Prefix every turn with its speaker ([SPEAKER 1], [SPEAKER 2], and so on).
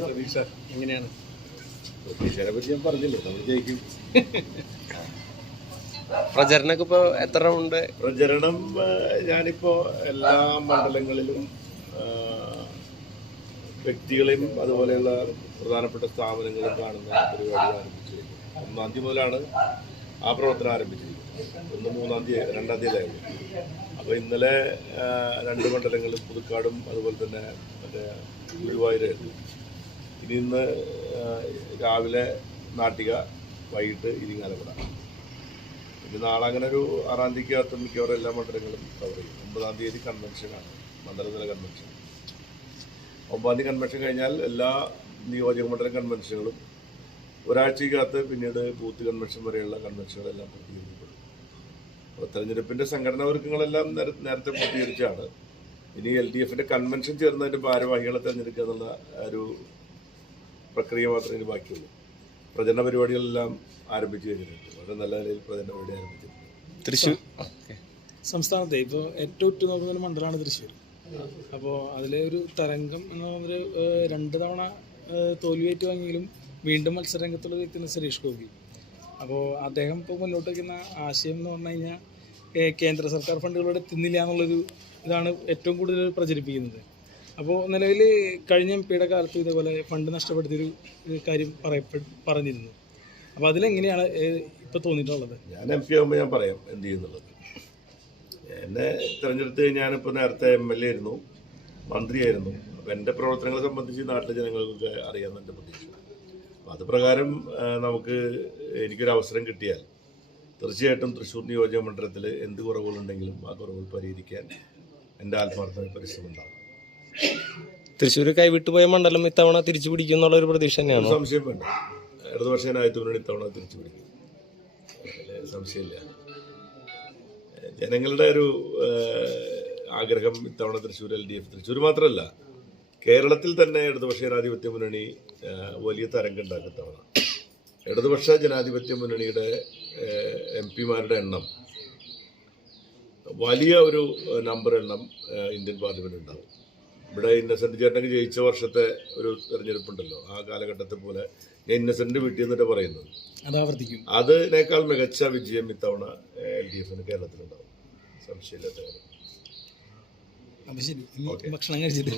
[SPEAKER 1] പ്രതീക്ഷ എങ്ങനെയാണ്
[SPEAKER 2] പ്രതീക്ഷയെ പറ്റി ഞാൻ പറഞ്ഞില്ലേ നമ്മൾ ജയിക്കും
[SPEAKER 3] പ്രചരണമൊക്കെ ഇപ്പോൾ എത്ര റൗണ്ട്
[SPEAKER 2] പ്രചരണം ഞാനിപ്പോൾ എല്ലാ മണ്ഡലങ്ങളിലും വ്യക്തികളെയും അതുപോലെയുള്ള പ്രധാനപ്പെട്ട സ്ഥാപനങ്ങളും കാണുന്ന പരിപാടി ആരംഭിച്ചിരിക്കുന്നു. ഒന്നാം തീയതി മുതലാണ് ആ പ്രവർത്തനം ആരംഭിച്ചിരിക്കും. ഒന്ന് മൂന്നാം തീയതി രണ്ടാം തീയതിയിലായിരുന്നു അപ്പോൾ ഇന്നലെ രണ്ട് മണ്ഡലങ്ങളിൽ പുതുക്കാടും അതുപോലെ തന്നെ മറ്റേ ഗുരുവായൂരായിരുന്നു. ഇനി ഇന്ന് രാവിലെ നാട്ടിക വൈകിട്ട് ഇരിങ്ങാലക്കുട ഇനി നാളെ അങ്ങനെ ഒരു ആറാം തീയതിക്കകത്ത് മിക്കവാറും എല്ലാ മണ്ഡലങ്ങളും കവർ ചെയ്യും. ഒമ്പതാം തീയതി കൺവെൻഷനാണ് മണ്ഡലതല കൺവെൻഷൻ ഒമ്പതാം തീയതി കൺവെൻഷൻ കഴിഞ്ഞാൽ എല്ലാ നിയോജക മണ്ഡലം കൺവെൻഷനുകളും ഒരാഴ്ചക്കകത്ത് പിന്നീട് ബൂത്ത് കൺവെൻഷൻ വരെയുള്ള കൺവെൻഷനുകളെല്ലാം പൂർത്തീകരിക്കപ്പെടും. അപ്പോൾ തെരഞ്ഞെടുപ്പിന്റെ സംഘടനാ ഒരുക്കങ്ങളെല്ലാം നേര- നേരത്തെ പൂർത്തീകരിച്ചാണ്. ഇനി എൽ ഡി എഫിന്റെ കൺവെൻഷൻ ചേർന്നതിന്റെ ഭാരവാഹികളെ തിരഞ്ഞെടുക്കുക എന്നുള്ള ഒരു പ്രക്രിയ മാത്രമേ ഇനി ബാക്കിയുള്ളൂ. പ്രചരണ പരിപാടികളെല്ലാം ആരംഭിച്ചു കഴിഞ്ഞിട്ടുണ്ട്. വളരെ നല്ല നിലയിൽ പ്രചരണ പരിപാടി ആരംഭിച്ചിട്ടുണ്ട്.
[SPEAKER 3] തൃശ്ശൂർ.
[SPEAKER 1] സംസ്ഥാനത്തെ ഇപ്പോൾ ഏറ്റവും ഉറ്റുനോക്കുന്ന മണ്ഡലമാണ് തൃശ്ശൂർ. അപ്പോൾ അതിലെ ഒരു തരംഗം എന്ന് പറഞ്ഞൊരു രണ്ട് തവണ തോൽവിയേറ്റ് വാങ്ങിയെങ്കിലും വീണ്ടും മത്സരരംഗത്തുള്ള വ്യക്തിയാണ് സുരേഷ് ഗോപി. അപ്പോൾ അദ്ദേഹം ഇപ്പോൾ മുന്നോട്ട് വയ്ക്കുന്ന ആശയം എന്ന് പറഞ്ഞു കഴിഞ്ഞാൽ കേന്ദ്ര സർക്കാർ ഫണ്ടുകളോട് എത്തുന്നില്ല എന്നുള്ളൊരു ഇതാണ് ഏറ്റവും കൂടുതൽ പ്രചരിപ്പിക്കുന്നത്. അപ്പോൾ നിലവിൽ കഴിഞ്ഞ എം പിയുടെ കാലത്ത് ഇതേപോലെ ഫണ്ട് നഷ്ടപ്പെടുത്തിയൊരു കാര്യം പറയപ്പെട്ട് പറഞ്ഞിരുന്നു. അപ്പോൾ അതിലെങ്ങനെയാണ് ഇപ്പോൾ തോന്നിയിട്ടുള്ളത്?
[SPEAKER 2] ഞാൻ എം പി ആകുമ്പോൾ ഞാൻ പറയാം എന്ത് ചെയ്യുന്നുള്ളത്. എന്നെ തിരഞ്ഞെടുത്ത് ഞാനിപ്പോൾ നേരത്തെ എം എൽ എ ആയിരുന്നു മന്ത്രിയായിരുന്നു. അപ്പോൾ എന്റെ പ്രവർത്തനങ്ങളെ സംബന്ധിച്ച് നാട്ടിലെ ജനങ്ങൾക്കൊക്കെ അറിയാമെന്ന് എന്റെ പ്രതീക്ഷ അത് പ്രകാരം നമുക്ക് എനിക്കൊരു അവസരം കിട്ടിയാൽ തീർച്ചയായിട്ടും തൃശ്ശൂർ നിയോജക മണ്ഡലത്തിൽ എന്ത് കുറവുകളുണ്ടെങ്കിലും ആ കുറവുകൾ പരിഹരിക്കാൻ എന്റെ ആത്മാർത്ഥമായ പരിശ്രമം ഉണ്ടാകും
[SPEAKER 3] തൃശ്ശൂർ കൈവിട്ടുപോയ മണ്ഡലം ഇത്തവണ തിരിച്ചു പിടിക്കും എന്നുള്ള ഒരു പ്രതീക്ഷ തന്നെയാണ്?
[SPEAKER 2] സംശയം വേണ്ട. ഇടതുപക്ഷ ജനാധിപത്യ മുന്നണി ഇത്തവണ തിരിച്ചു പിടിക്കും. സംശയമില്ല. ജനങ്ങളുടെ ഒരു ആഗ്രഹം ഇത്തവണ Thrissur L D F Thrissur മാത്രമല്ല കേരളത്തിൽ തന്നെ ഇടതുപക്ഷ ജനാധിപത്യ മുന്നണി വലിയ തരംഗമുണ്ടാക്കും ഇത്തവണ ഇടതുപക്ഷ ജനാധിപത്യ മുന്നണിയുടെ എം പിമാരുടെ എണ്ണം വലിയ ഒരു നമ്പർ എണ്ണം ഇന്ത്യൻ പാർലമെന്റ് ഉണ്ടാവും. ഇവിടെ ഇന്നസെന്റ് ചേട്ടനൊക്കെ ജയിച്ച വർഷത്തെ ഒരു തെരഞ്ഞെടുപ്പുണ്ടല്ലോ. ആ കാലഘട്ടത്തെ പോലെ ഞാൻ ഇന്നസെന്റ് വീട്ടിൽ നിന്നിട്ട് പറയുന്നത്. അതിനേക്കാൾ മികച്ച വിജയം ഇത്തവണ എൽ ഡി എഫിന് കേരളത്തിലുണ്ടാവും. സംശയമില്ലാത്ത
[SPEAKER 1] അപ്പൊ ശരി. ഭക്ഷണം കഴിച്ചിട്ട്